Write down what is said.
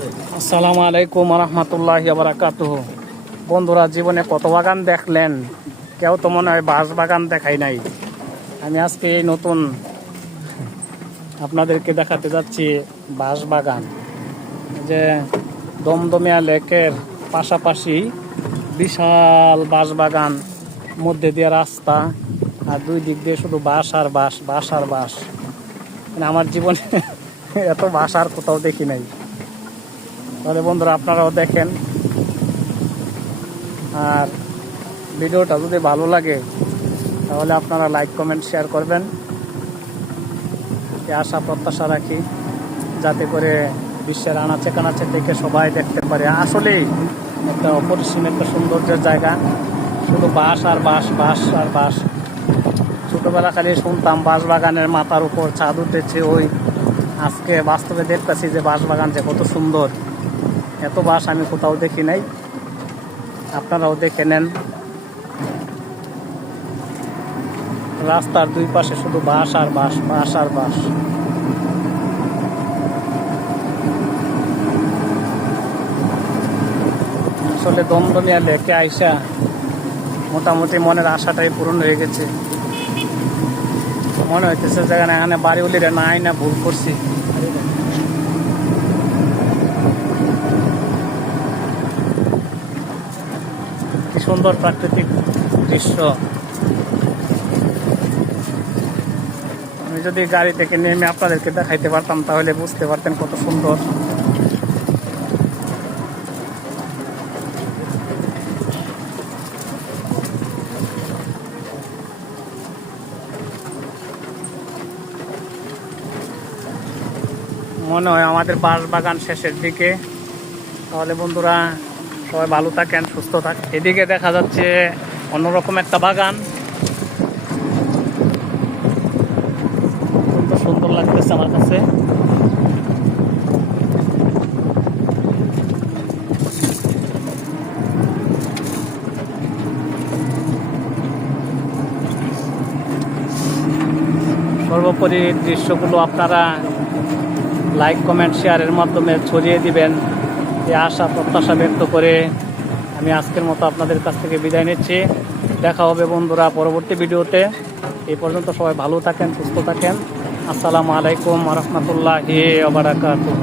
আসসালামু আলাইকুম রহমতুল্লাহ বারাকাত বন্ধুরা, জীবনে কত বাগান দেখলেন? কেউ তো মনে হয় বাঁশ বাগান দেখাই নাই। আমি আজকে এই নতুন আপনাদেরকে দেখাতে যাচ্ছি বাঁশ বাগান। যে দমদমিয়া লেকের পাশাপাশি বিশাল বাঁশ বাগান, মধ্যে দিয়ে রাস্তা, আর দুই দিক দিয়ে শুধু বাঁশ আর বাঁশ বাঁশ আর বাঁশ। মানে আমার জীবনে এত বাঁশ আর কোথাও দেখি নাই। তাহলে বন্ধুরা আপনারাও দেখেন। আর ভিডিওটা যদি ভালো লাগে, তাহলে আপনারা লাইক, কমেন্ট, শেয়ার করবেন। আশা, প্রত্যাশা রাখি, যাতে করে বিশ্বের আনাচে কানাচে থেকে সবাই দেখতে পারে। আসলেই একটা অপরিসীম, একটা সৌন্দর্যের জায়গা। শুধু বাঁশ আর বাঁশ বাঁশ আর বাঁশ। ছোটোবেলা খালি শুনতাম বাঁশ বাগানের মাথার উপর ছাদ উঠেছে। ওই আজকে বাস্তবে দেখতেছি যে বাঁশ বাগান যে কত সুন্দর। এত বাস আমি কোথাও দেখি নাই। আপনারাও দেখে নেন। রাস্তার দুই পাশে শুধু বাস আর বাস বাস আর বাস। আসলে দমদমিয়া লেকে আইসা মোটামুটি মনের আশাটাই পূরণ হয়ে গেছে। মনে হইতেছে যেখানে এখানে বাড়ি উলিরে নাই না ভুল করছি। সুন্দর প্রাকৃতিক দৃশ্য। আমি যদি গাড়ি থেকে নেমে আপনাদেরকে দেখাইতে পারতাম, তাহলে বুঝতে পারতেন কত সুন্দর। মনে হয় আমাদের বাঁশ বাগান শেষের দিকে। তাহলে বন্ধুরা সবাই ভালো থাকেন, সুস্থ থাকেন এদিকে দেখা যাচ্ছে অন্যরকম একটা বাগান। সুন্দর লাগতেছে আমার কাছে। সর্বোপরি দৃশ্যগুলো আপনারা লাইক কমেন্ট শেয়ারের মাধ্যমে ছড়িয়ে দিবেন। এই আশা, প্রত্যাশা ব্যক্ত করে আমি আজকের মতো আপনাদের কাছ থেকে বিদায় নিচ্ছি। দেখা হবে বন্ধুরা পরবর্তী ভিডিওতে। এই পর্যন্ত সবাই ভালো থাকেন, সুস্থ থাকেন। আসসালামু আলাইকুম রহমতুল্লাহি আবরাকাতুহ